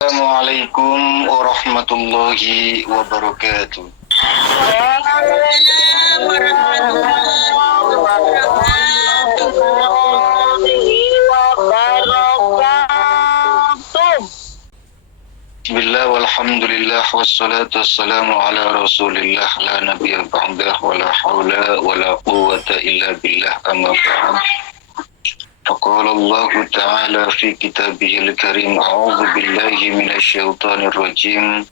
Assalamualaikum warahmatullahi wabarakatuh. Waalaikumsalam warahmatullahi wabarakatuh. Bismillah walhamdulillah wassalatu wassalamu ala rasulillah la nabiyya ba'dah wa la hawla wa la quwwata illa billah amma ba'd. Faqala Allah ta'ala fi kitabihil karim a'udzu billahi minasy syaithanir rajim.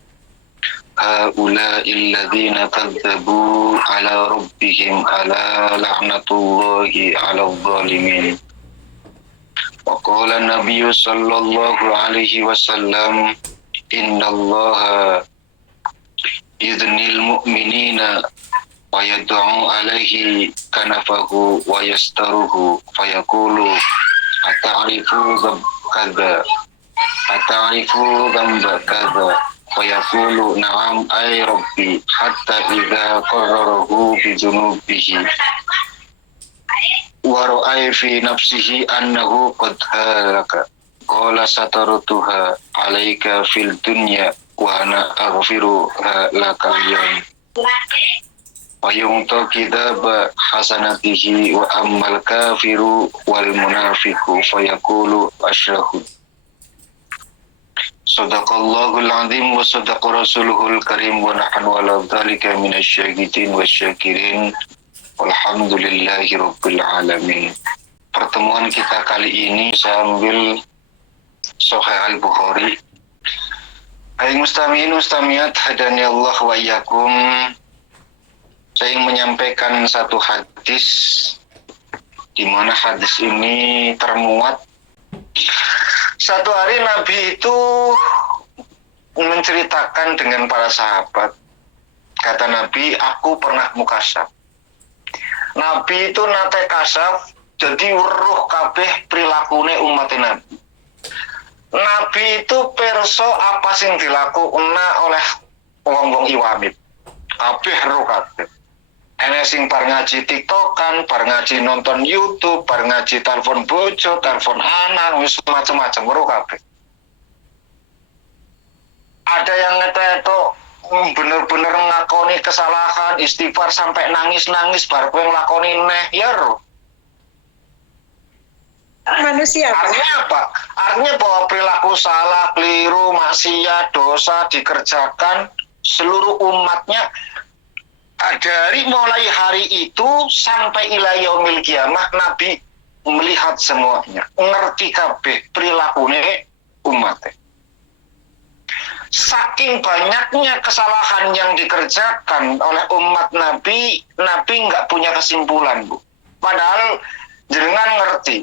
Haula'il ladzina kadzdzabu ala rabbihim ala la'natullahi 'alal zalimin. Wa qala an-nabiy sallallahu alaihi wasallam innallaha yudnil mu'minina wa yad'u alaihi kanafahu wa yastaruhu fayaqulu ata'rifu dzamba kadza fayaqulu na'am ay rabbi hatta idza qarrarahu bi dzunubihi wa ra'a fi nafsihi annahu qad halaka qala satarutuha alaika fil dunya wa ana aghfiruha laka al-yawm wa yuntakidaba hasanatihi wa ammal kafiru wal munafiqu fayaqulu asyraku. Sadaqallahul azim wa sadaqa rasuluhul karim wa nahnu ala dzalika minasyahidin wasyakirin walhamdulillahi rabbil alamin. Pertemuan kita kali ini sambil Sahih Al-Bukhari. Hai mustami'in mustami'at hadani Allah wa iyyakum. Saya ingin menyampaikan satu hadis di mana hadis ini termuat satu hari Nabi itu menceritakan dengan para sahabat. Kata Nabi, aku pernah mukasyaf. Nabi itu nate kasaf, jadi weruh kabeh prilakune umat Nabi. Nabi itu perso apa sing dilakuna oleh wong-wong iwamit. Kabeh ro kabeh. Ene sing bar ngaji TikTokan, bar ngaji nonton YouTube, bar ngaji telepon bojo, telepon anak, wis macam-macam weruh kabeh. Ada yang ngetetok bener-bener ngakoni kesalahan, istighfar sampai nangis-nangis bar kowe nglakoni neh ya ro. Manusia. Artinya apa? Artinya bahwa perilaku salah, keliru, maksiat, dosa dikerjakan seluruh umatnya dari mulai hari itu sampai ila yaumil kiamah. Nabi melihat semuanya, ngerti kabeh perilakune umatnya. Saking banyaknya kesalahan yang dikerjakan oleh umat Nabi, Nabi nggak punya kesimpulan, Bu. Padahal jenengan ngerti.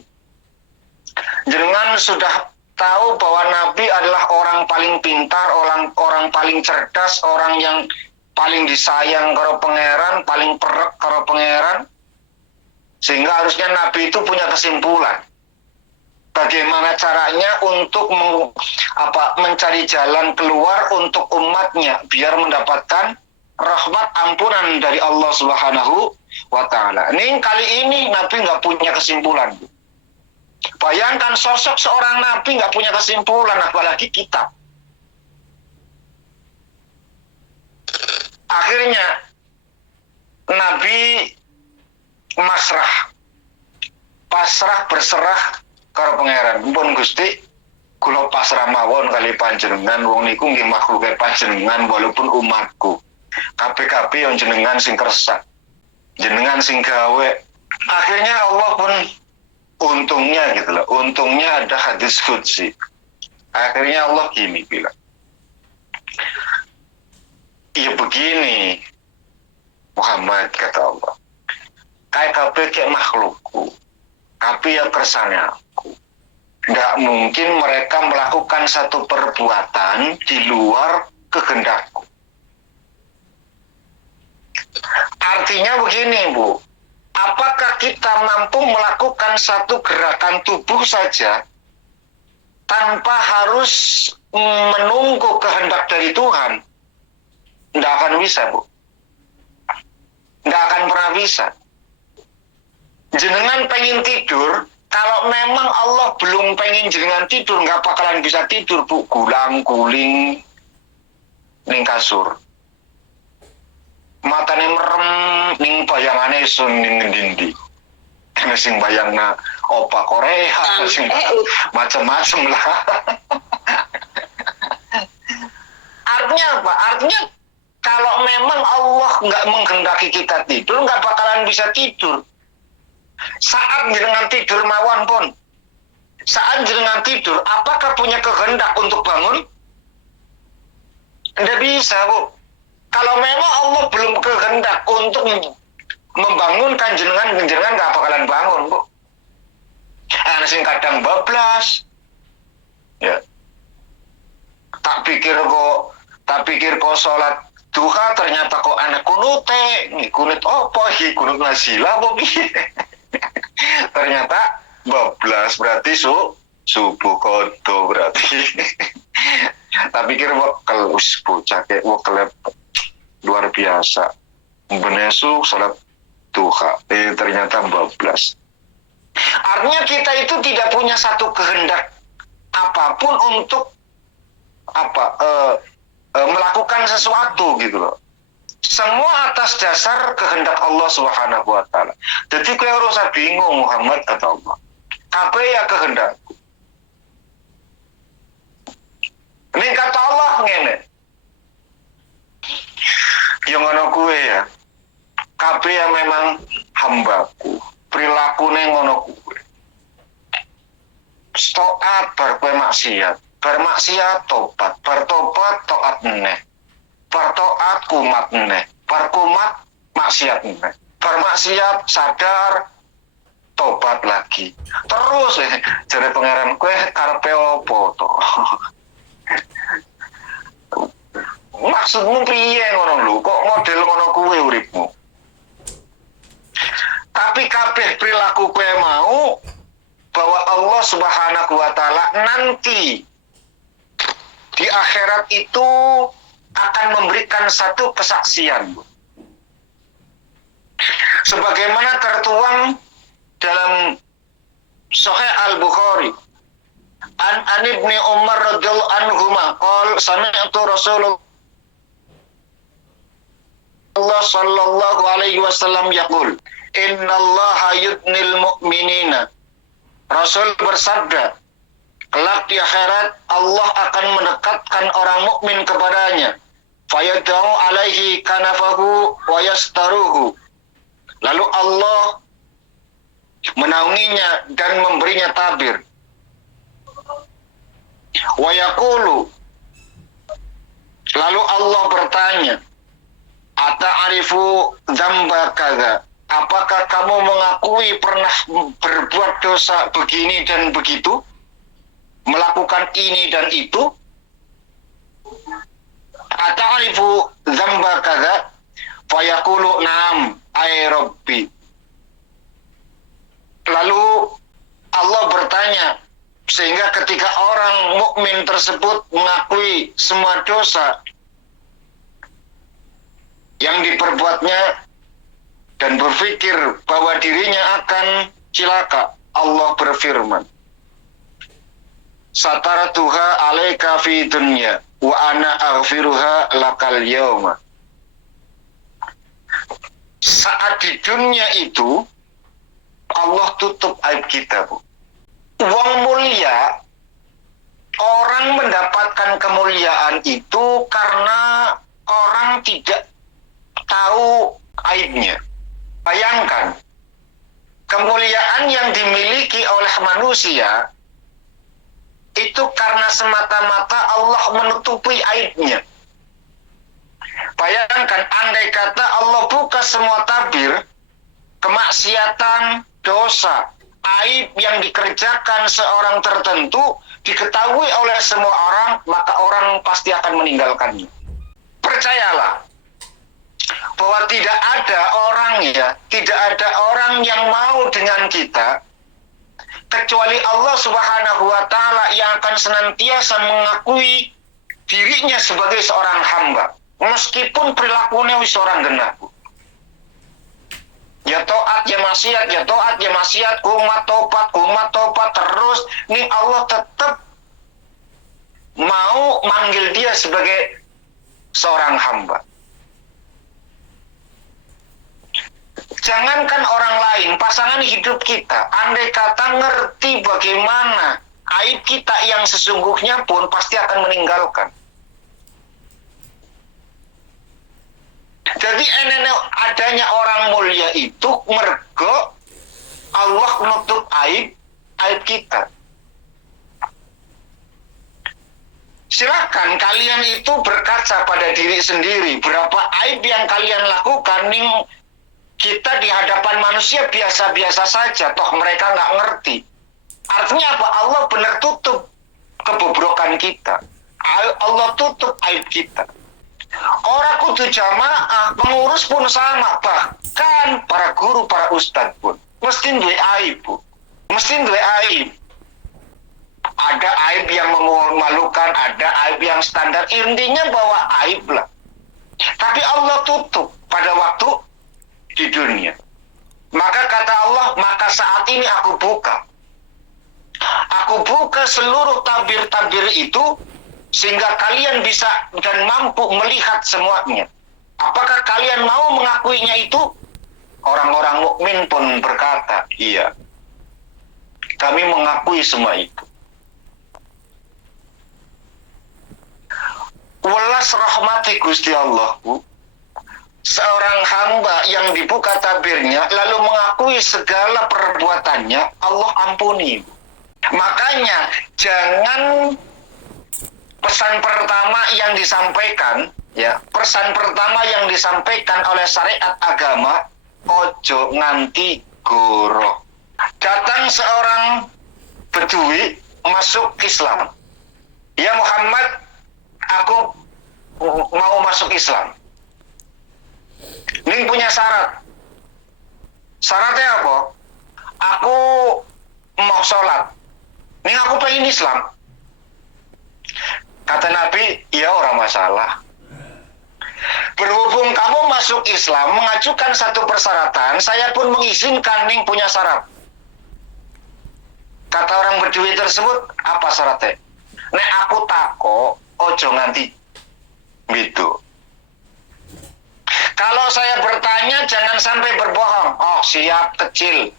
Jenengan sudah tahu bahwa Nabi adalah orang paling pintar, orang paling cerdas, orang yang paling disayang karo pangeran, paling perek karo pangeran. Sehingga harusnya Nabi itu punya kesimpulan. Bagaimana caranya untuk mencari jalan keluar untuk umatnya biar mendapatkan rahmat ampunan dari Allah Subhanahu wa taala. Ini kali ini Nabi nggak punya kesimpulan. Bayangkan sosok seorang Nabi nggak punya kesimpulan, apalagi kita. Akhirnya Nabi pasrah berserah karo pangeran. Mumpun Gusti, kula pasrah mawon kali panjenengan, wong niku nggih makhluke panjenengan walaupun umatku. Kabeh-kabeh yang jenengan sing kersa, jenengan sing gawe. Akhirnya Allah pun untungnya gitu loh. Untungnya ada hadis qudsi. Akhirnya Allah gini bilang, ya begini Muhammad, kata Allah, kayak kabeh kayak makhlukku, tapi ya kersane aku. Nggak mungkin mereka melakukan satu perbuatan di luar kehendakku. Artinya begini, Bu, apakah kita mampu melakukan satu gerakan tubuh saja tanpa harus menunggu kehendak dari Tuhan? Nggak akan bisa, Bu. Nggak akan pernah bisa. Jenengan pengen tidur, Kalau memang Allah belum pengen jenengan tidur, nggak bakalan bisa tidur, Bu. Gulang guling ning kasur. Matane merem ning bayangane sun ning ngendi. Ana sing bayangna opa Korea, sing macam-macam lah. Artinya apa? Artinya kalau memang Allah nggak menghendaki kita tidur, nggak bakalan bisa tidur. Saat jenengan tidur mawon pun, saat jenengan tidur, apakah punya kehendak untuk bangun? Tidak bisa, Bu. Kalau memang Allah belum kehendak untuk membangunkan jenengan nggak bakalan bangun, Bu. Ana sing kadang bablas, ya. Tak pikir kok sholat duha ternyata kok anak kunute, kunut apa? Kunut nasila, Bu. Ternyata bablas berarti subuh kodo berarti. Tak pikir wakil bocah kayak wakil luar biasa. Benesu salat duha, ternyata bablas. Artinya kita itu tidak punya satu kehendak apapun untuk melakukan sesuatu gitu loh. Semua atas dasar kehendak Allah Subhanahu wa taala. Jadi kowe ora usah bingung Muhammad kata Allah. Kabeh ya kehendakku. Ini kata Allah ngene. Yang ngono kuwe ya. Kabeh yang memang hambaku. Prilakune ngono kuwe. Taat bar kowe maksiat. Bar maksiat tobat. Bar tobat taat meneh. Bar taat kumat meneh. Bar kumat maksiat meneh. Bar maksiat sadar tobat lagi. Terus jare pangeran kowe karepe opo to? Maksudmu piye ngono lho? Kok model ngono kuwe uripmu? Tapi kabeh perilaku kowe mau bahwa Allah Subhanahu wa taala nanti di akhirat itu akan memberikan satu kesaksian. Sebagaimana tertuang dalam Sahih Al-Bukhari an Ibnu Umar radhiyallahu anhuma qol sami'tu Rasulullah sallallahu alaihi wasallam yaqul innallaha yudnil mu'minina. Rasul bersabda, kelak di akhirat Allah akan mendekatkan orang mukmin kepadanya. Fayadau alaihi kanafahu wa yastaruhu. Lalu Allah menaunginya dan memberinya tabir. Wa yaqulu. Lalu Allah bertanya, ata'arifu dzamba kadza? Apakah kamu mengakui pernah berbuat dosa begini dan begitu? Melakukan ini dan itu? Ata'arifu dzamba kadza? Fayaqulu na'am ay rabbi. Lalu Allah bertanya, sehingga ketika orang mukmin tersebut mengakui semua dosa yang diperbuatnya dan berpikir bahwa dirinya akan cilaka, Allah berfirman, sataratuha alaika fi dunya wa ana aghfiruha lakal yauma. Saat di dunia itu Allah tutup aib kita, Bu. Wong mulia, orang mendapatkan kemuliaan itu karena orang tidak tahu aibnya. Bayangkan, kemuliaan yang dimiliki oleh manusia itu karena semata-mata Allah menutupi aibnya. Bayangkan, andai kata Allah buka semua tabir, kemaksiatan, dosa, aib yang dikerjakan seorang tertentu diketahui oleh semua orang, maka orang pasti akan meninggalkannya. Percayalah bahwa tidak ada orang yang mau dengan kita kecuali Allah Subhanahu wa taala yang akan senantiasa mengakui dirinya sebagai seorang hamba meskipun perilakunya wis orang genah. Ya toat, ya maksiat, ya toat, ya maksiat, kumat topat terus. Nih Allah tetap mau manggil dia sebagai seorang hamba. Jangankan orang lain, pasangan hidup kita, andai kata ngerti bagaimana aib kita yang sesungguhnya pun pasti akan meninggalkan. Jadi adanya orang mulia itu mergo Allah menutup aib kita. Silakan kalian itu berkaca pada diri sendiri, berapa aib yang kalian lakukan nih. Kita di hadapan manusia biasa-biasa saja, toh mereka nggak ngerti. Artinya apa? Allah benar tutup kebobrokan kita. Allah tutup aib kita. Orang kudu jamaah, pengurus pun sama, bahkan para guru, para ustadz pun mesti duwe aib, Bu. Mesti duwe aib. Ada aib yang memalukan, ada aib yang standar. Intinya bahwa aib lah. Tapi Allah tutup pada waktu di dunia. Maka kata Allah, maka saat ini aku buka seluruh tabir-tabir itu sehingga kalian bisa dan mampu melihat semuanya. Apakah kalian mau mengakuinya itu? Orang-orang mukmin pun berkata, iya, kami mengakui semua itu. Welas rahmati Gusti Allah, Bu. Seorang hamba yang dibuka tabirnya lalu mengakui segala perbuatannya, Allah ampuni. Makanya jangan pesan pertama yang disampaikan, ya, pesan pertama yang disampaikan oleh syariat agama, ojo nganti goro. Datang seorang Bedui masuk Islam. Ya Muhammad, aku mau masuk Islam. Ning punya syarat. Syaratnya apa? Aku mau sholat. Ning aku pengen Islam. Kata Nabi, ya orang masalah. Berhubung kamu masuk Islam, mengajukan satu persyaratan, saya pun mengizinkan ning punya syarat. Kata orang Bedui tersebut, apa syaratnya? Nek aku tako, ojo nganti gitu. Kalau saya bertanya, jangan sampai berbohong. Oh, siap, kecil.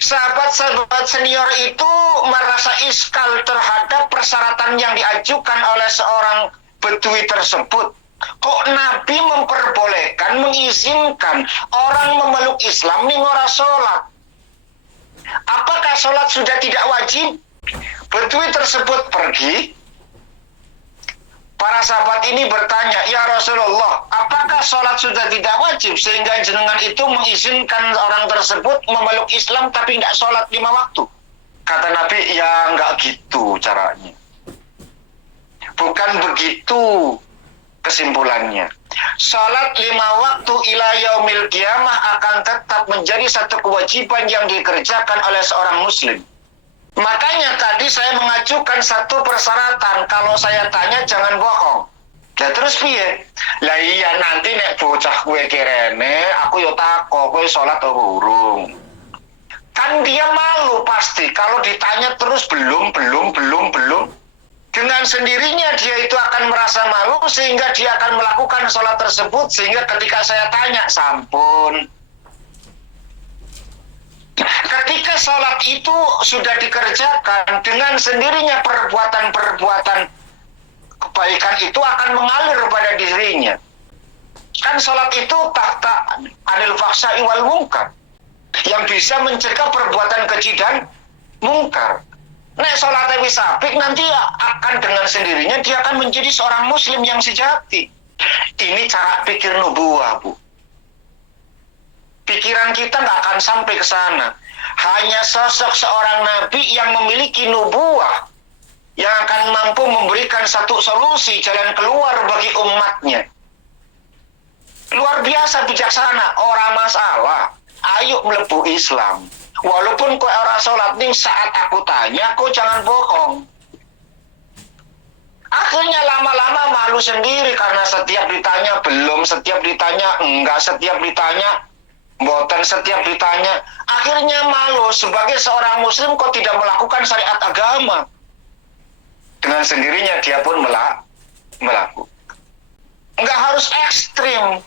Sahabat-sahabat senior itu merasa iskal terhadap persyaratan yang diajukan oleh seorang Bedui tersebut. Kok Nabi memperbolehkan, mengizinkan orang memeluk Islam ning ora sholat? Apakah sholat sudah tidak wajib? Bedui tersebut pergi. Para sahabat ini bertanya, ya Rasulullah, apakah sholat sudah tidak wajib sehingga jenengan itu mengizinkan orang tersebut memeluk Islam tapi tidak sholat 5 waktu? Kata Nabi, ya enggak gitu caranya. Bukan begitu kesimpulannya. Sholat 5 waktu ila yaumil qiyamah akan tetap menjadi satu kewajiban yang dikerjakan oleh seorang muslim. Makanya tadi saya mengajukan satu persyaratan. Kalau saya tanya jangan bohong. Lah terus piye? Lah iya nanti nek bocah kue kirene, aku yo tako, kowe sholat atau urung. Kan dia malu pasti kalau ditanya terus belum. Dengan sendirinya dia itu akan merasa malu sehingga dia akan melakukan sholat tersebut. Sehingga ketika saya tanya, sampun. Ketika sholat itu sudah dikerjakan, dengan sendirinya perbuatan-perbuatan kebaikan itu akan mengalir pada dirinya. Kan sholat itu tahta anil fahsya'i wal munkar, yang bisa mencegah perbuatan keji dan mungkar. Nek sholatnya wis apik, nanti akan dengan sendirinya dia akan menjadi seorang muslim yang sejati. Ini cara pikir nubuwah, Bu. Pikiran kita nggak akan sampai ke sana. Hanya sosok seorang nabi yang memiliki nubuwah yang akan mampu memberikan satu solusi jalan keluar bagi umatnya. Luar biasa bijaksana, orang masalah. Ayo melebu Islam. Walaupun kau orang sholat nih saat aku tanya, kau jangan bohong. Akhirnya lama-lama malu sendiri karena setiap ditanya belum, setiap ditanya enggak, setiap ditanya mboten, setiap ditanya. Akhirnya malu sebagai seorang muslim kok tidak melakukan syariat agama. Dengan sendirinya dia pun melakukan. Enggak harus ekstrim.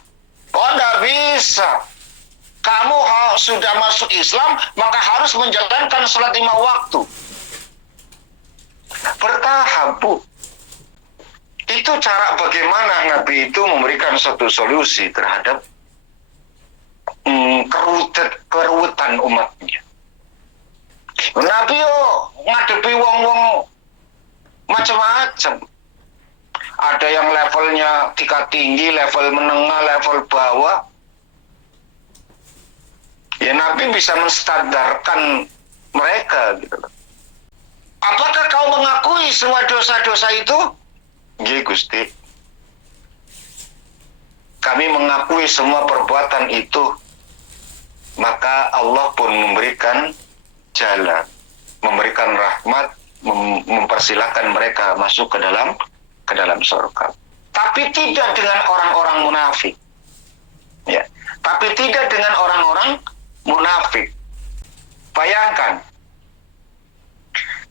Oh, enggak bisa. Kamu sudah masuk Islam, maka harus menjalankan sholat 5 waktu. Bertahap, Bu. Itu cara bagaimana Nabi itu memberikan satu solusi terhadap keruwetan umatnya. Nabi ngadepi wong-wong macam-macam. Ada yang levelnya tingkat tinggi, level menengah, level bawah. Ya Nabi bisa menstandarkan mereka gitu loh. Apakah kau mengakui semua dosa-dosa itu? Nggih Gusti. Kami mengakui semua perbuatan itu. Maka Allah pun memberikan jalan, memberikan rahmat, mempersilahkan mereka masuk ke dalam surga. Tapi tidak dengan orang-orang munafik. Ya, tapi tidak dengan orang-orang munafik. Bayangkan,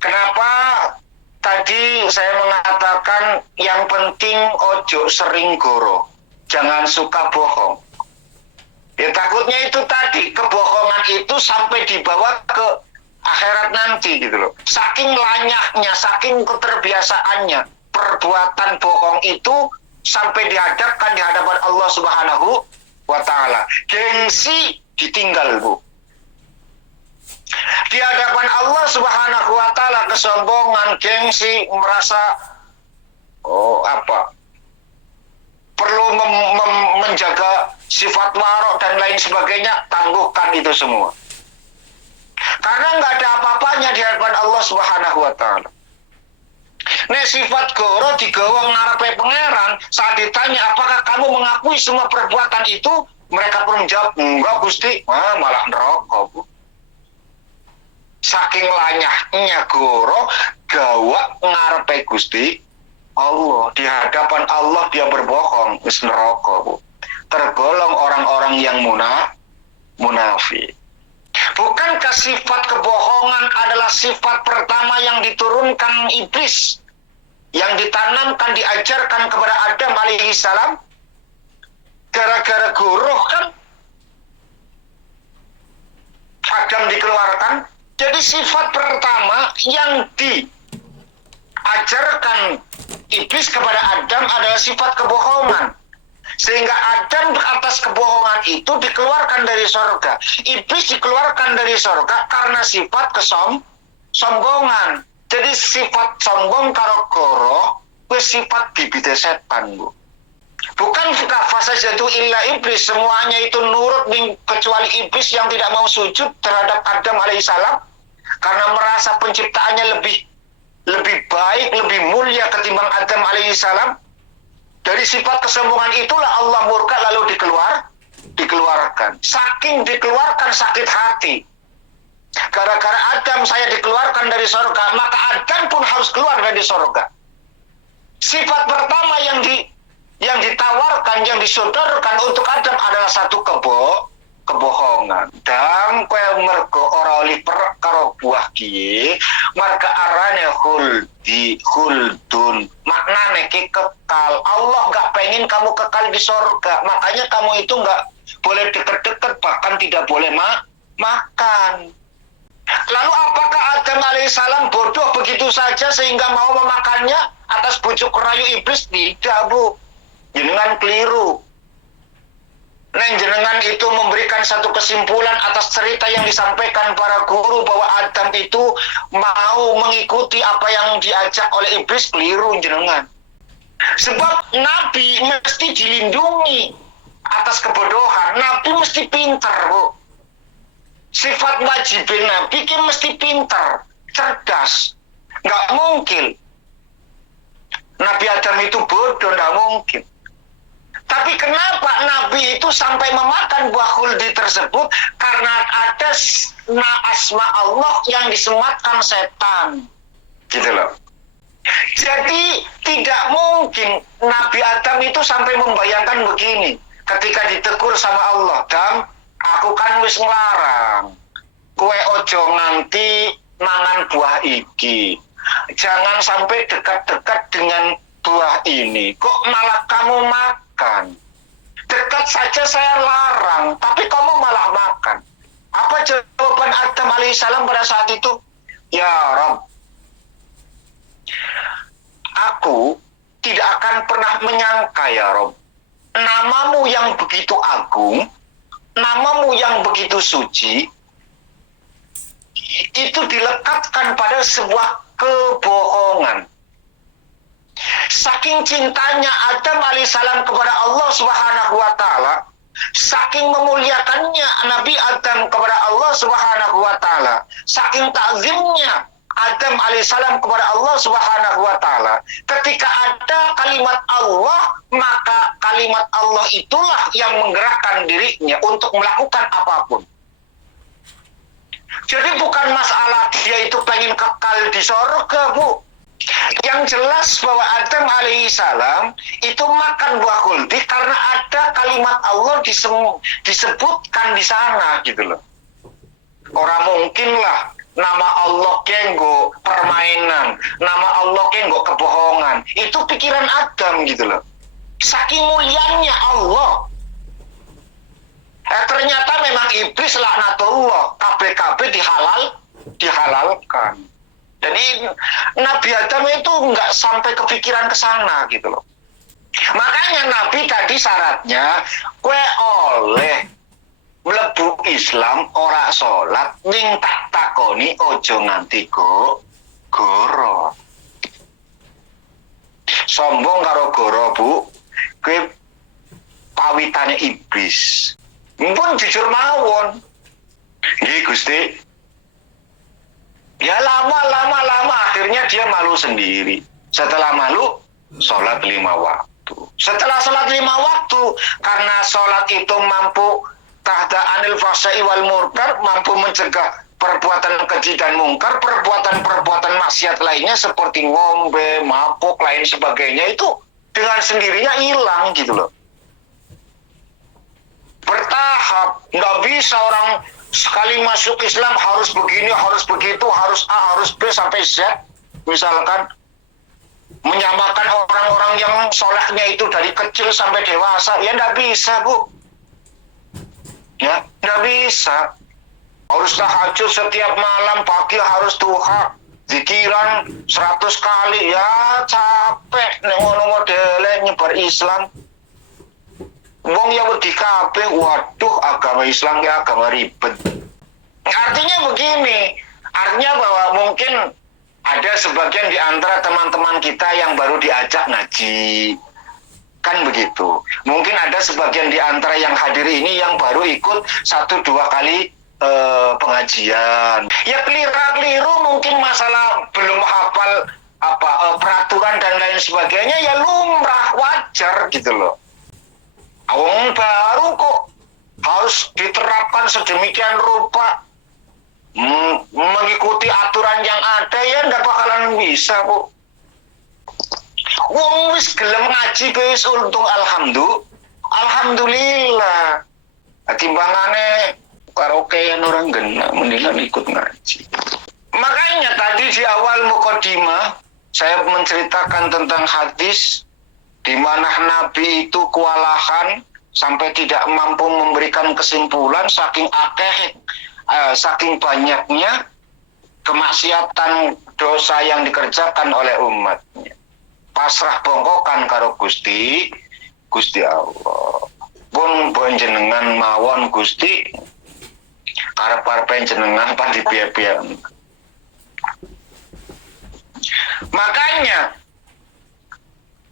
kenapa tadi saya mengatakan yang penting ojo sering goro, jangan suka bohong. Ya takutnya itu tadi, kebohongan itu sampai dibawa ke akhirat nanti gitu loh. Saking lanyahnya, saking keterbiasaannya, perbuatan bohong itu sampai dihadapkan di hadapan Allah Subhanahu wa Ta'ala. Gengsi ditinggal, Bu. Di hadapan Allah Subhanahu wa Ta'ala kesombongan, gengsi, merasa perlu menjaga sifat warok dan lain sebagainya, tangguhkan itu semua. Karena nggak ada apa-apanya di hadapan Allah Subhanahu wa Ta'ala. Nek sifat goro digawa ngarepe pangeran, saat ditanya apakah kamu mengakui semua perbuatan itu, mereka pun menjawab, enggak Gusti, malah neraka, Bu. Saking lanyahnya goro, gawa ngarepe Gusti Allah, di hadapan Allah dia berbohong, wis neraka, Bu. Tergolong orang-orang yang munafik. Bukankah sifat kebohongan adalah sifat pertama yang diturunkan iblis, yang ditanamkan, diajarkan kepada Adam alaihi salam? Gara-gara guruh kan Adam dikeluarkan. Jadi sifat pertama yang diajarkan iblis kepada Adam adalah sifat kebohongan. Sehingga Adam atas kebohongan itu dikeluarkan dari surga. Iblis dikeluarkan dari surga karena sifat kesombongan. Jadi sifat sombong karo goro wis sifat bibite setan, Bu. Bukan fasajadu illa iblis, semuanya itu nurut kecuali iblis yang tidak mau sujud terhadap Adam alaihissalam karena merasa penciptaannya lebih baik, lebih mulia ketimbang Adam alaihissalam. Dari sifat kesombongan itulah Allah murka lalu dikeluarkan. Saking dikeluarkan sakit hati. Gara-gara Adam saya dikeluarkan dari surga, maka Adam pun harus keluar dari surga. Sifat pertama yang ditawarkan, yang disodorkan untuk Adam adalah satu kebohongan. Dan kowe mergo ora oli perak karo buah kiye, marga arane huldun. Maknane ki kekal. Allah enggak pengen kamu kekal di surga. Makanya kamu itu enggak boleh deket-deket, bahkan tidak boleh makan. Lalu apakah Adam alaihissalam bodoh begitu saja sehingga mau memakannya atas bujuk rayu iblis? Tidak, Bu. Jenengan keliru. Neng jenengan itu memberikan satu kesimpulan atas cerita yang disampaikan para guru bahwa Adam itu mau mengikuti apa yang diajak oleh iblis, keliru jenengan. Sebab Nabi mesti dilindungi atas kebodohan. Nabi mesti pintar, Bu. Sifat wajibin Nabi ki mesti pintar, cerdas. Nggak mungkin Nabi Adam itu bodoh, nggak mungkin. Tapi kenapa Nabi itu sampai memakan buah khuldi tersebut? Karena ada asma Allah yang disematkan setan. Gitu loh. Jadi tidak mungkin Nabi Adam itu sampai membayangkan begini ketika ditegur sama Allah, "Dam, aku kan wis nglarang kowe ojo nganti mangan buah iki. Jangan sampai dekat-dekat dengan buah ini. Kok malah kamu makan? Dekat saja saya larang, tapi kamu malah makan." Apa jawaban Adam alaihissalam pada saat itu? "Ya Rabb, aku tidak akan pernah menyangka ya Rob, namamu yang begitu agung, namamu yang begitu suci, itu dilekatkan pada sebuah kebohongan." Saking cintanya Adam alaihissalam kepada Allah Subhanahu wa taala, saking memuliakannya Nabi Adam kepada Allah Subhanahu wa taala, saking takzimnya Adam alaihissalam kepada Allah Subhanahu wa taala, ketika ada kalimat Allah, maka kalimat Allah itulah yang menggerakkan dirinya untuk melakukan apapun. Jadi bukan masalah dia itu pengen kekal di surga, Bu. Yang jelas bahwa Adam alaihissalam itu makan buah khuldi karena ada kalimat Allah disebutkan di sana gitu loh. Orang mungkinlah nama Allah kenggo permainan, nama Allah kenggo kebohongan. Itu pikiran Adam gitu loh. Saking mulianya Allah. Ternyata memang iblis laknatullah, KB dihalalkan. Jadi Nabi Adam itu nggak sampai kepikiran ke sana gitu loh. Makanya Nabi tadi syaratnya kue oleh mlebu Islam ora salat ning tak takoni ojo nganti goro. Sombong karo goro, Bu. Kue pawitane iblis. Mumpun jujur mawon. Nggih Gusti. Ya lama akhirnya dia malu sendiri. Setelah malu, sholat 5 waktu. Setelah sholat 5 waktu, karena sholat itu mampu tahta anil fahsya'i wal munkar, mampu mencegah perbuatan keji dan mungkar, perbuatan maksiat lainnya seperti ngombe, mabuk, lain sebagainya itu dengan sendirinya hilang gitu loh. Bertahap, nggak bisa orang sekali masuk Islam harus begini, harus begitu, harus A, harus B sampai Z. Misalkan menyamakan orang-orang yang solehnya itu dari kecil sampai dewasa, ya nggak bisa, Bu. Ya, nggak bisa. Harus tahajud setiap malam, pagi harus duha, zikiran 100 kali, ya capek ngono modele nyebar Islam. Wong yang wedi kabeh, waduh agama Islam ya agama ribet. Artinya begini, artinya bahwa mungkin ada sebagian di antara teman-teman kita yang baru diajak ngaji. Kan begitu. Mungkin ada sebagian di antara yang hadir ini yang baru ikut 1-2 kali pengajian. Ya keliru mungkin masalah belum hafal peraturan dan lain sebagainya, ya lumrah, wajar gitu loh. Awang baru kok harus diterapkan sedemikian rupa, mengikuti aturan yang ada, ya nggak bakalan bisa, Bu. Wong wis gelem ngaji wis untung alhamdulillah. Timbangane karaokean orang genah mendingan ikut ngaji. Makanya tadi di awal mukadimah saya menceritakan tentang hadis di mana Nabi itu kewalahan sampai tidak mampu memberikan kesimpulan saking banyaknya kemaksiatan dosa yang dikerjakan oleh umatnya. Pasrah bongkokan karo Gusti Allah. Pun panjenengan mawon Gusti karep panjenengan pandi piye-piye. Makanya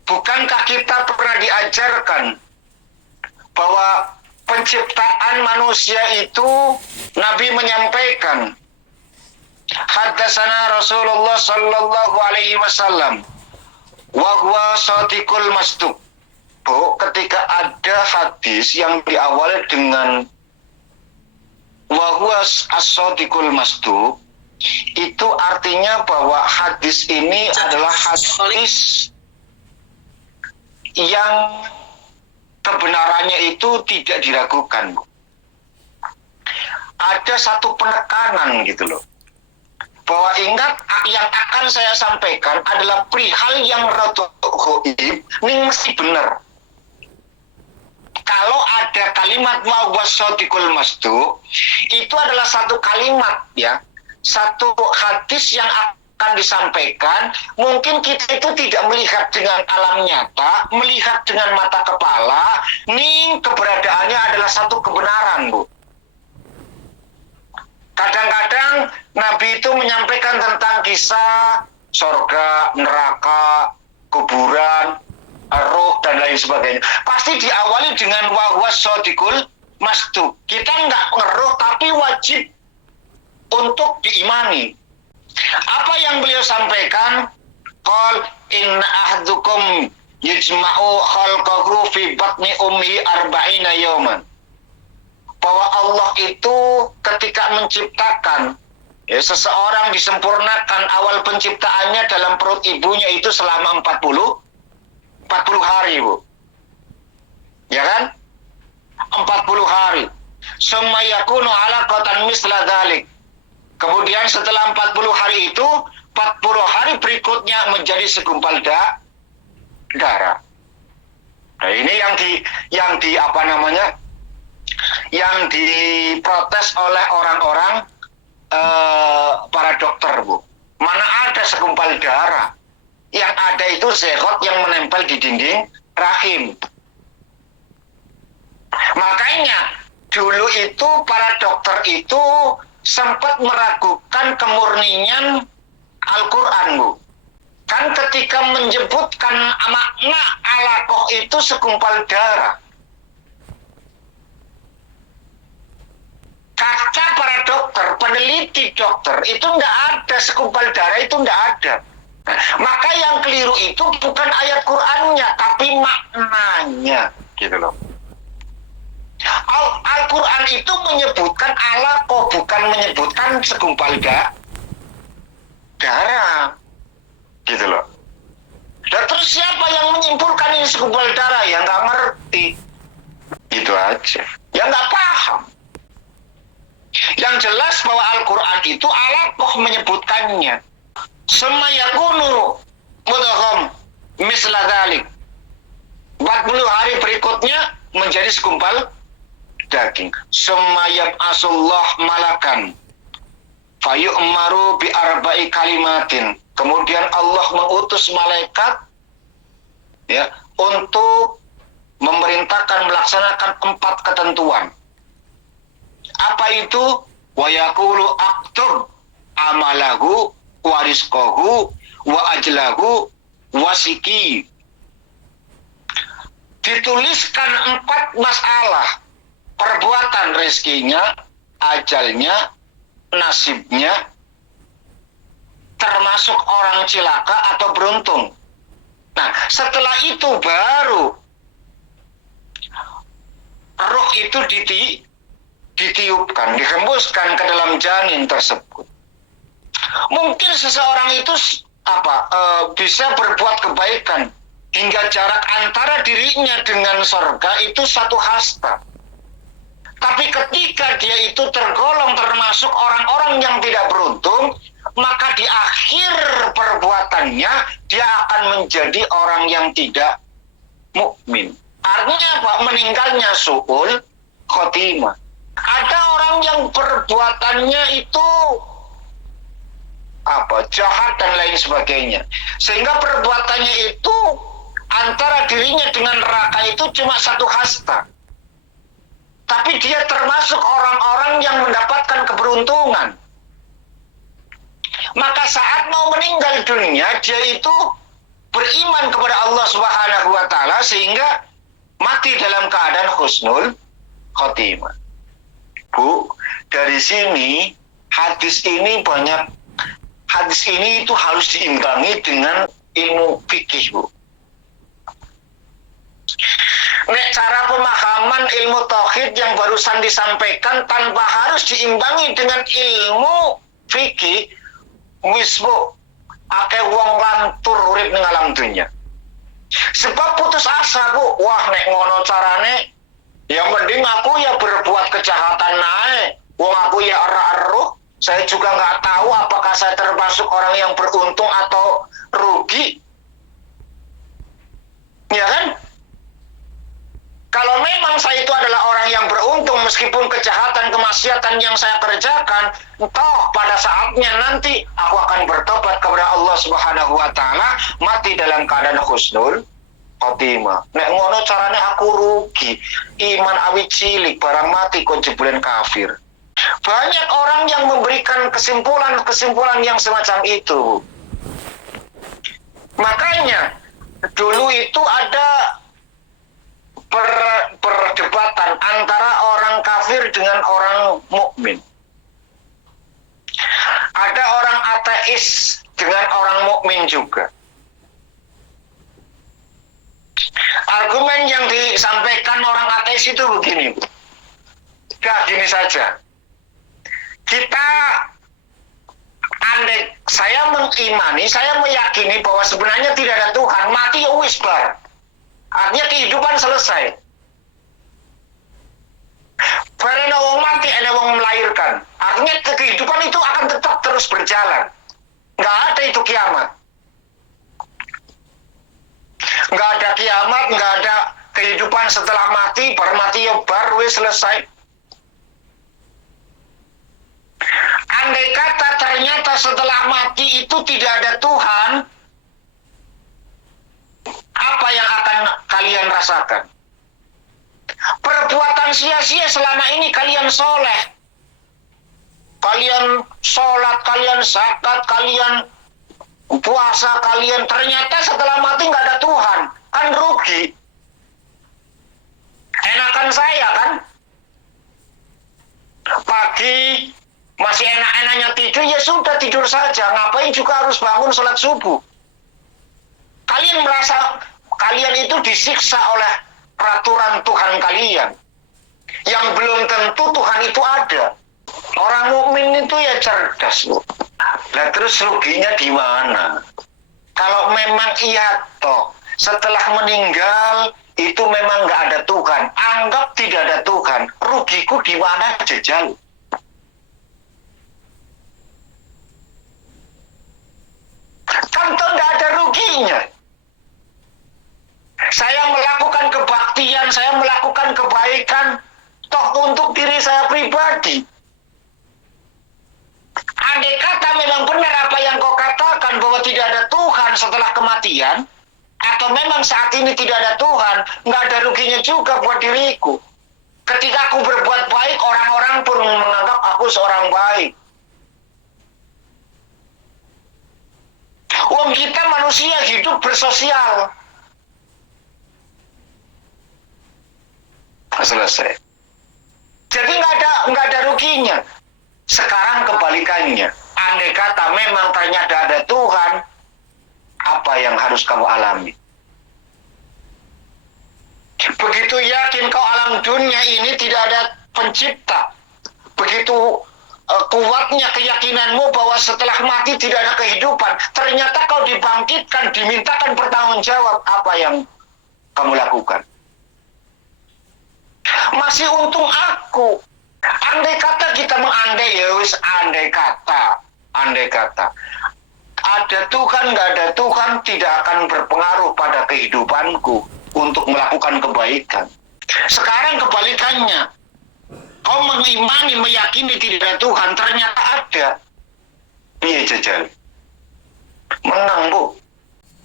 bukankah kita pernah diajarkan bahwa penciptaan manusia itu Nabi menyampaikan haddatsana Rasulullah sallallahu alaihi wasallam wa huwa shadiqul masduq. Ketika ada hadis yang diawali dengan wa huwa as-shadiqul masduq, itu artinya bahwa hadis ini adalah hadis yang kebenarannya itu tidak diragukan, Bu. Ada satu penekanan gitu loh, bahwa ingat yang akan saya sampaikan adalah perihal yang rada ghaib, ini mesti benar. Kalau ada kalimat wa wasadiqul masduq, itu adalah satu kalimat ya, satu hadis yang akan disampaikan. Mungkin kita itu tidak melihat dengan alam nyata, melihat dengan mata kepala, nih keberadaannya adalah satu kebenaran, Bu. Kadang-kadang Nabi itu menyampaikan tentang kisah surga, neraka, kuburan, roh, dan lain sebagainya. Pasti diawali dengan wa huwa shadiqul masduq. Kita nggak ngeruh, tapi wajib untuk diimani. Apa yang beliau sampaikan? Qal inna ahdukum yajma'u khalqahu fi batni ummi arba'ina yawman. Bahwa Allah itu ketika menciptakan seseorang disempurnakan awal penciptaannya dalam perut ibunya itu selama 40 hari, Bu. Ya kan? 40 hari. Summa yakunu alaqatan misla dzalik. Kemudian setelah 40 hari itu, 40 hari berikutnya menjadi segumpal darah. Nah, ini yang diprotes oleh orang-orang para dokter, Bu. Mana ada segumpal darah? Yang ada itu zegot yang menempel di dinding rahim. Makanya dulu itu para dokter itu sempat meragukan kemurnian Al-Quran, Bu. Kan ketika menyebutkan makna alaqah itu segumpal darah. Kata para dokter, peneliti dokter, itu nggak ada segumpal darah, itu nggak ada. Maka yang keliru itu bukan ayat Qur'annya, tapi maknanya, gitu loh. Al-Quran itu menyebutkan alaqah, bukan menyebutkan segumpal darah, gitu loh. Dan terus siapa yang menyimpulkan ini segumpal darah? Ya nggak ngerti, gitu aja. Ya nggak paham. Yang jelas bahwa Al-Quran itu alaqah menyebutkannya. Summa yakunu mudgham misla dzalik. 40 hari berikutnya menjadi segumpal daging. Summa yab'asullah malakan fayu'maru bi arba'i kalimatin. Kemudian Allah mengutus malaikat ya untuk memerintahkan melaksanakan 4 ketentuan. Apa itu? Wa yaqulu aktub amalahu wa rizqahu wa ajlahu wa siki. Dituliskan 4 masalah: perbuatan rezekinya, ajalnya, nasibnya, termasuk orang cilaka atau beruntung. Nah, setelah itu baru roh itu ditiupkan, dihembuskan ke dalam janin tersebut. Mungkin seseorang itu bisa berbuat kebaikan hingga jarak antara dirinya dengan surga itu 1 hasta. Tapi ketika dia itu tergolong termasuk orang-orang yang tidak beruntung, maka di akhir perbuatannya dia akan menjadi orang yang tidak mukmin. Artinya apa? Meninggalnya su'ul khotimah. Ada orang yang perbuatannya itu jahat dan lain sebagainya, sehingga perbuatannya itu antara dirinya dengan neraka itu cuma 1 hasta. Tapi dia termasuk orang-orang yang mendapatkan keberuntungan. Maka saat mau meninggal dunia, dia itu beriman kepada Allah Subhanahu wa Ta'ala sehingga mati dalam keadaan husnul khotimah. Bu, dari sini hadis ini itu harus diimbangi dengan ilmu fikih, Bu. Cara pemahaman ilmu tauhid yang barusan disampaikan tanpa harus diimbangi dengan ilmu fikih wis Bu, akeh wong lantur urip ning alam dunya. Sebab putus asa Bu, wah nek ngono carane ya mending aku ya berbuat kejahatan naik. Wong aku ya eruh, saya juga nggak tahu apakah saya termasuk orang yang beruntung atau rugi. Ya kan? Kalau memang saya itu adalah orang yang beruntung meskipun kejahatan, kemaksiatan yang saya kerjakan, toh pada saatnya nanti aku akan bertobat kepada Allah Subhanahu wa taala, mati dalam keadaan husnul khotimah. Nek ngono carane aku rugi, iman awi cilik barang mati kok jebulen kafir. Banyak orang yang memberikan kesimpulan-kesimpulan yang semacam itu. Makanya dulu itu ada perdebatan antara orang kafir dengan orang mukmin. Ada orang ateis dengan orang mukmin juga. Argumen yang disampaikan orang ateis itu begini. Gini saja. Kita andai saya mengimani, saya meyakini bahwa sebenarnya tidak ada Tuhan, mati ya wis bar. Artinya kehidupan selesai. Karena wong mati, ada wong melahirkan. Artinya kehidupan itu akan tetap terus berjalan. Nggak ada itu kiamat. Nggak ada kiamat, nggak ada kehidupan setelah mati, baru mati ya baru selesai. Andai kata ternyata setelah mati itu tidak ada Tuhan, apa yang akan kalian rasakan? Perbuatan sia-sia selama ini kalian soleh, kalian sholat, kalian zakat, kalian puasa, kalian ternyata setelah mati nggak ada Tuhan, kan rugi. Enakan saya kan, pagi masih enak-enaknya tidur, ya sudah tidur saja, ngapain juga harus bangun sholat subuh. Kalian merasa kalian itu disiksa oleh peraturan Tuhan kalian, yang belum tentu Tuhan itu ada. Orang mukmin itu ya cerdas, loh. Nah terus ruginya di mana? Kalau memang iya toh setelah meninggal itu memang nggak ada Tuhan, anggap tidak ada Tuhan, rugiku di mana jejal? Kan toh nggak ada ruginya. Saya melakukan kebaktian, saya melakukan kebaikan, toh untuk diri saya pribadi. Andai kata memang benar apa yang kau katakan bahwa tidak ada Tuhan setelah kematian, atau memang saat ini tidak ada Tuhan, nggak ada ruginya juga buat diriku. Ketika aku berbuat baik, orang-orang pun menganggap aku seorang baik. Wong kita manusia hidup bersosial. Selesai. Jadi nggak ada ruginya. Sekarang kebalikannya. Andai kata memang ternyata ada Tuhan, apa yang harus kamu alami? Begitu yakin kau alam dunia ini tidak ada pencipta, begitu kuatnya keyakinanmu bahwa setelah mati tidak ada kehidupan, ternyata kau dibangkitkan, dimintakan bertanggung jawab, apa yang kamu lakukan? Masih untung aku. Andai kata kita mengandai, ya wis andai kata. Ada Tuhan, nggak ada Tuhan, tidak akan berpengaruh pada kehidupanku untuk melakukan kebaikan. Sekarang kebalikannya. Kau mengimani, meyakini tidak ada Tuhan, ternyata ada. Iya jajal. Menang, Bu.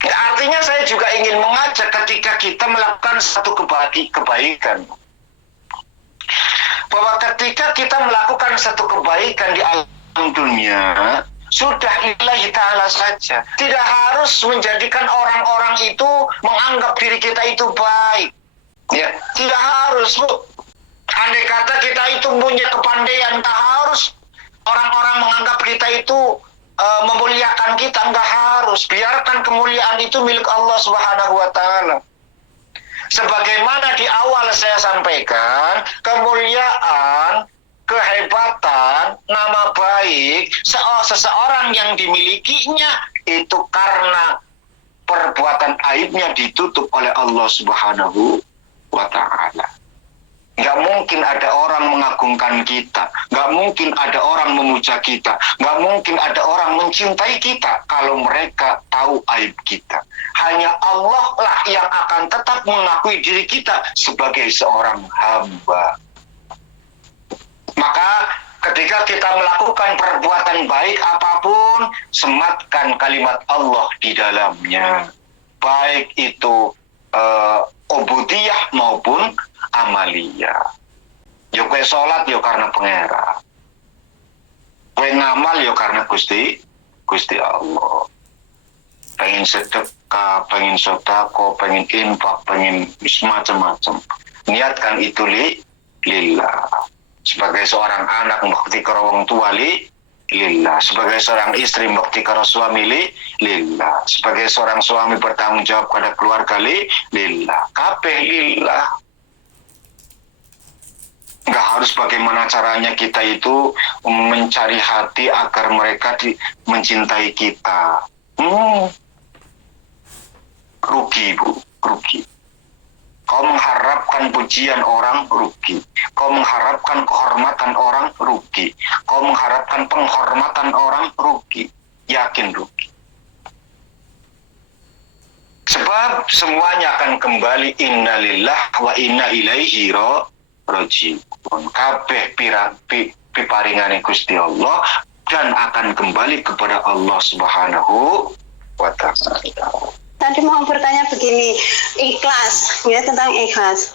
Ya, artinya saya juga ingin mengajak ketika kita melakukan satu kebaikan. Bahwa ketika kita melakukan satu kebaikan di alam dunia, sudah lillahi ta'ala saja. Tidak harus menjadikan orang-orang itu menganggap diri kita itu baik. Ya, tidak harus, Bu. Andai kata kita itu punya kepandaian, tak harus orang-orang menganggap kita itu memuliakan kita, enggak harus. Biarkan kemuliaan itu milik Allah Subhanahu wa taala. Sebagaimana di awal saya sampaikan, kemuliaan kehebatan, nama baik seseorang yang dimilikinya itu karena perbuatan aibnya ditutup oleh Allah Subhanahu wa Ta'ala. Nggak mungkin ada orang mengagungkan kita, nggak mungkin ada orang memuja kita, nggak mungkin ada orang mencintai kita kalau mereka tahu aib kita. Hanya Allah lah yang akan tetap mengakui diri kita sebagai seorang hamba. Maka ketika kita melakukan perbuatan baik apapun, sematkan kalimat Allah di dalamnya. Baik itu ubudiyah maupun amaliyah. Yo kowe salat yo karena pangeran. Kowe ngamal yo karena Gusti Allah. Pengen sedekah, pengen sedekah, pengen infak, pengen macam-macam. Niatkan itu lillah. Sebagai seorang anak bakti karo wong tua lillah. Sebagai seorang istri bakti karo suami lillah. Sebagai seorang suami bertanggung jawab pada keluarga lillah. Kabeh lillah. Nggak harus bagaimana caranya kita itu mencari hati agar mereka mencintai kita. Rugi, Bu, rugi. Kau mengharapkan pujian orang, rugi. Kau mengharapkan kehormatan orang, rugi. Kau mengharapkan penghormatan orang, rugi. Yakin rugi. Sebab semuanya akan kembali innalillah wa inna ilaihi raji'un. Kabeh piparingane Gusti Allah dan akan kembali kepada Allah Subhanahu wa Ta'ala. Tadi mau bertanya begini, ikhlas, ya, tentang ikhlas.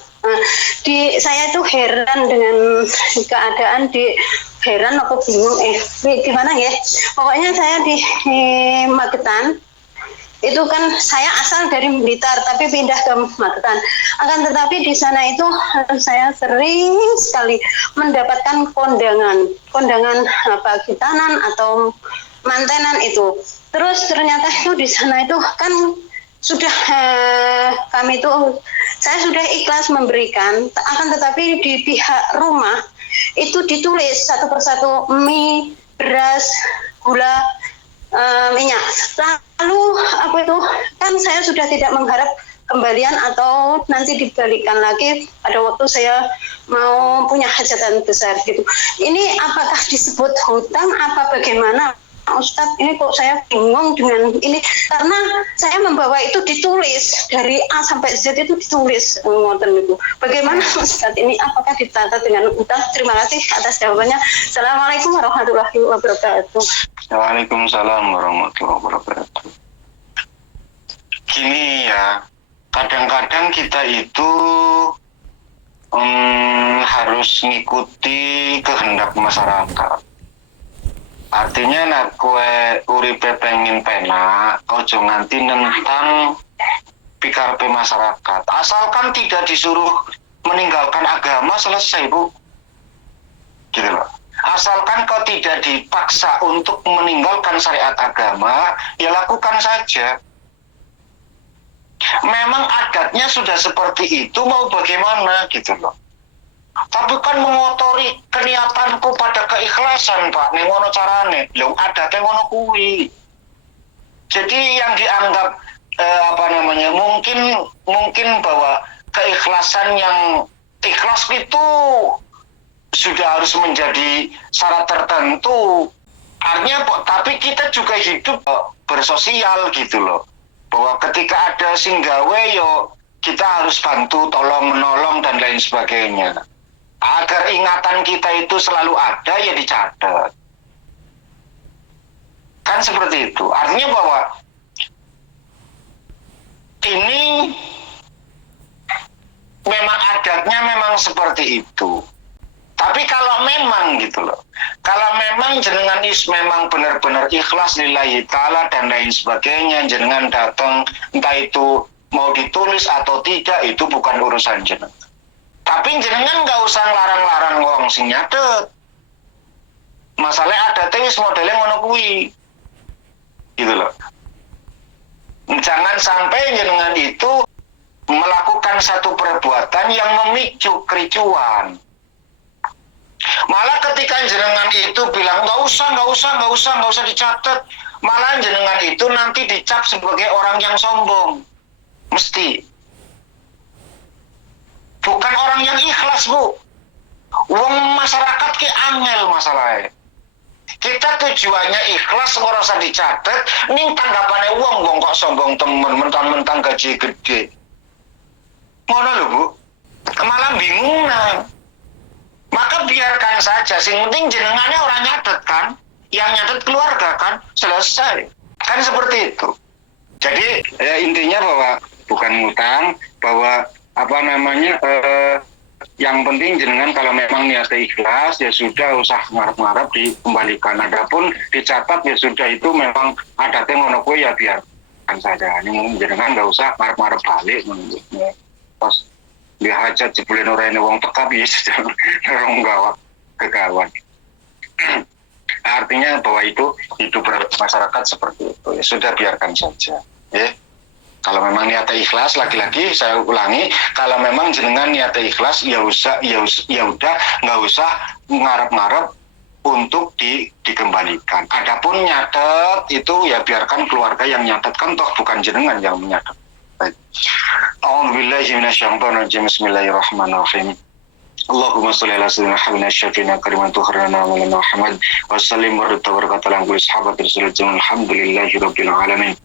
Saya tuh heran dengan keadaan heran aku bingung, gimana ya? Pokoknya saya di Magetan. Itu kan saya asal dari Blitar tapi pindah ke Magetan. Akan tetapi di sana itu saya sering sekali mendapatkan kondangan gitanan atau mantenan itu. Terus ternyata itu di sana itu kan sudah kami itu saya sudah ikhlas memberikan, akan tetapi di pihak rumah itu ditulis satu persatu mie, beras, gula, minyak. Lalu apa itu kan saya sudah tidak mengharap kembalian atau nanti dibalikan lagi pada waktu saya mau punya hajatan besar gitu. Ini apakah disebut hutang apa bagaimana, Ustadz? Ini kok saya bingung dengan ini karena saya membawa itu ditulis dari A sampai Z itu ditulis itu. Bagaimana Ustadz, ini apakah ditata dengan hutang? Terima kasih atas jawabannya. Assalamualaikum warahmatullahi wabarakatuh. Waalaikumsalam warahmatullahi wabarakatuh. Gini ya, kadang-kadang kita itu harus ngikuti kehendak masyarakat. Artinya nak kue uripe pengen penak, ojo nganti nentang pikarepe masyarakat. Asalkan tidak disuruh meninggalkan agama, selesai, Bu. Gitu loh. Asalkan kau tidak dipaksa untuk meninggalkan syariat agama, ya lakukan saja. Memang adatnya sudah seperti itu, mau bagaimana gitu loh. Tapi kan mengotori keniatanku pada keikhlasan, Pak. Ning ngono carane. Lho adatnya ngono kuwi. Jadi yang dianggap mungkin bahwa keikhlasan yang ikhlas itu sudah harus menjadi syarat tertentu. Artinya, tapi kita juga hidup bersosial gitu loh. Bahwa ketika ada sing gawe yo kita harus bantu, tolong menolong dan lain sebagainya. Agar ingatan kita itu selalu ada, ya dicatat. Kan seperti itu. Artinya bahwa ini memang adatnya memang seperti itu. Tapi kalau memang gitu loh, kalau memang jenengan memang benar-benar ikhlas lillahi ta'ala dan lain sebagainya, jenengan datang, entah itu mau ditulis atau tidak, itu bukan urusan jenengan. Tapi jenengan nggak usah larang-larang wong sing nyatet. Masalahnya ada wis modelnya ngono kuwi. Gitu loh. Jangan sampai jenengan itu melakukan satu perbuatan yang memicu kericuan. Malah ketika jenengan itu bilang nggak usah dicatat, malah jenengan itu nanti dicap sebagai orang yang sombong. Mesti. Bukan orang yang ikhlas, Bu. Wong masyarakat ki angel masalahnya. Kita tujuannya ikhlas, ora usah dicatat. Ning tanggapane wong kok sombong temen, mentang-mentang gaji gede. Ngono lho, Bu. Malah bingung nah. Maka biarkan saja, sing penting jenengannya orang nyatet kan, yang nyatet keluarga kan, selesai. Kan seperti itu. Jadi ya intinya bahwa bukan ngutang, bahwa yang penting jenengan kalau memang niatnya ikhlas ya sudah, usah ngarep-ngarep dikembalikan. Adapun dicatat ya sudah, itu memang adatnya ngono kuwi ya biarkan saja. Ini jenengan nggak usah ngarep-ngarep balik pas dihajat jebule orene wong teka piye orang gawat kegawan. Artinya bahwa itu hidup masyarakat seperti itu. Ya sudah, biarkan saja. Ya. Kalau memang niatnya ikhlas, lagi-lagi saya ulangi, kalau memang jenengan niatnya ikhlas, ya udah nggak usah ngarep-ngarep untuk dikembalikan. Adapun nyatet itu ya biarkan keluarga yang nyatet, kan toh bukan jenengan yang menyatet. Baik. A'udzubillahi minasyaitonir rajim. Bismillahirrahmanirrahim. Allahumma sholli ala sayyidina Muhammadin syafiina kariman tuhrana wa lana Muhammad wa sallim wa barakatuh ala kulli sahabat rasulillah alhamdulillahi rabbil alamin.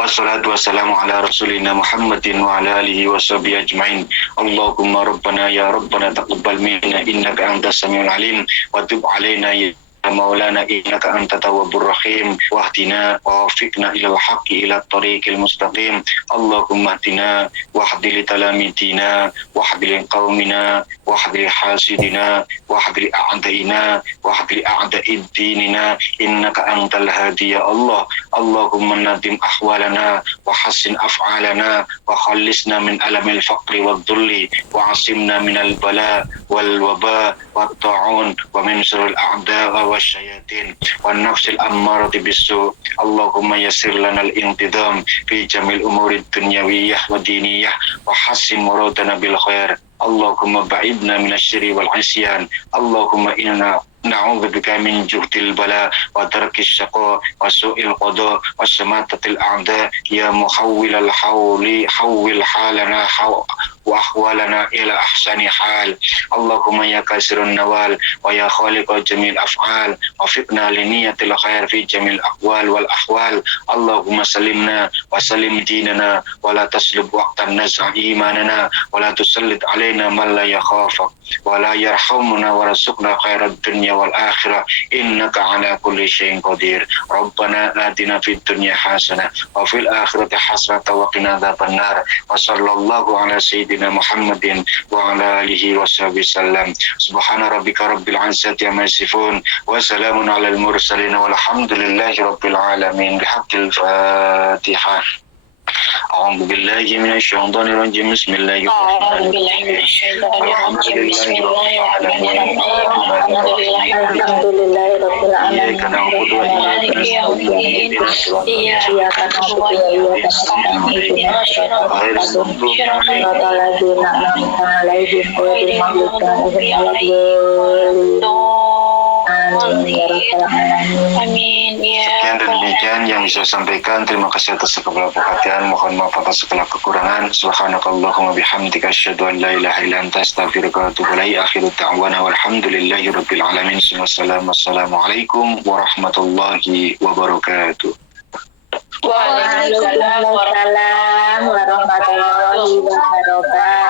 Wassalatu wassalamu ala rasulina Muhammadin wa ala alihi wa sahbihi ajma'in. Allahumma rabbana ya rabbana taqabbal minna innaka antas samiul alim wa tub alaina ya مولانا إنك أنت التواب الرحيم واهدنا ووفقنا إلى الحق إلى الطريق المستقيم اللهم اهدنا واهد لتلاميذنا واهد لقومنا واهد لحاسدنا واهد لأعدائنا واهد لأعداء ديننا إنك أنت الهادي يا الله اللهم ندم أحوالنا وحسن أفعالنا وخلصنا من ألم الفقر والذل وعصمنا من البلاء والوباء والطاعون ومن شر الأعداء والشياطين والنفس الأمارة بالسوء اللهم يسر لنا الانتظام في جميع الأمور الدنيوية والدينية وحسن مرادنا بالخير اللهم بعدنا من الشر والعصيان اللهم إنا نعوذ بك من جهد البلاء وترك الشقاء وسوء القضاء وشماتة الأعداء يا محول الحول حول حالنا وأحوالنا إلى أحسن حال اللهم يا كاسر النوال ويا خالق جميع الأفعال وفقنا لنية الخير في جميع الأقوال والأحوال اللهم سلمنا وسلم ديننا ولا تسلب وقت النزع إيماننا ولا تسلط علينا من لا يخافك ولا يرحمنا ورزقنا خير الدنيا والآخرة إنك على كل شيء قدير ربنا آتنا في الدنيا حسنة وفي الآخرة حسنة وقنا عذاب النار وصلى الله على سيدنا محمد وعلى آله وصحبه وسلم سبحان ربك رب العزة عما يصفون وسلام على المرسلين والحمد لله رب العالمين بحق الفاتحة أعوذ بالله من الشيطان الرجيم بسم الله الرحمن الرحيم الحمد لله رب العالمين إياك نعبد وإياك نستعين إياك نعبد وإياك نستعين غير المغضوب عليهم صراط الذين أنعمت عليهم غير المغضوب عليهم ولا الضالين آمين يا رب العالمين. Amin. Ya. Sekian dan demikian yang bisa saya sampaikan. Terima kasih atas segala perhatian. Mohon maaf atas segala kekurangan. Subhanakallahumma bihamdika asyhadu an la ilaha illa anta astaghfiruka wa atubu ilaik. Akhiru da'wana walhamdulillahi rabbil alamin. Wassalamualaikum warahmatullahi wabarakatuh. Waalaikumsalam warahmatullahi wabarakatuh.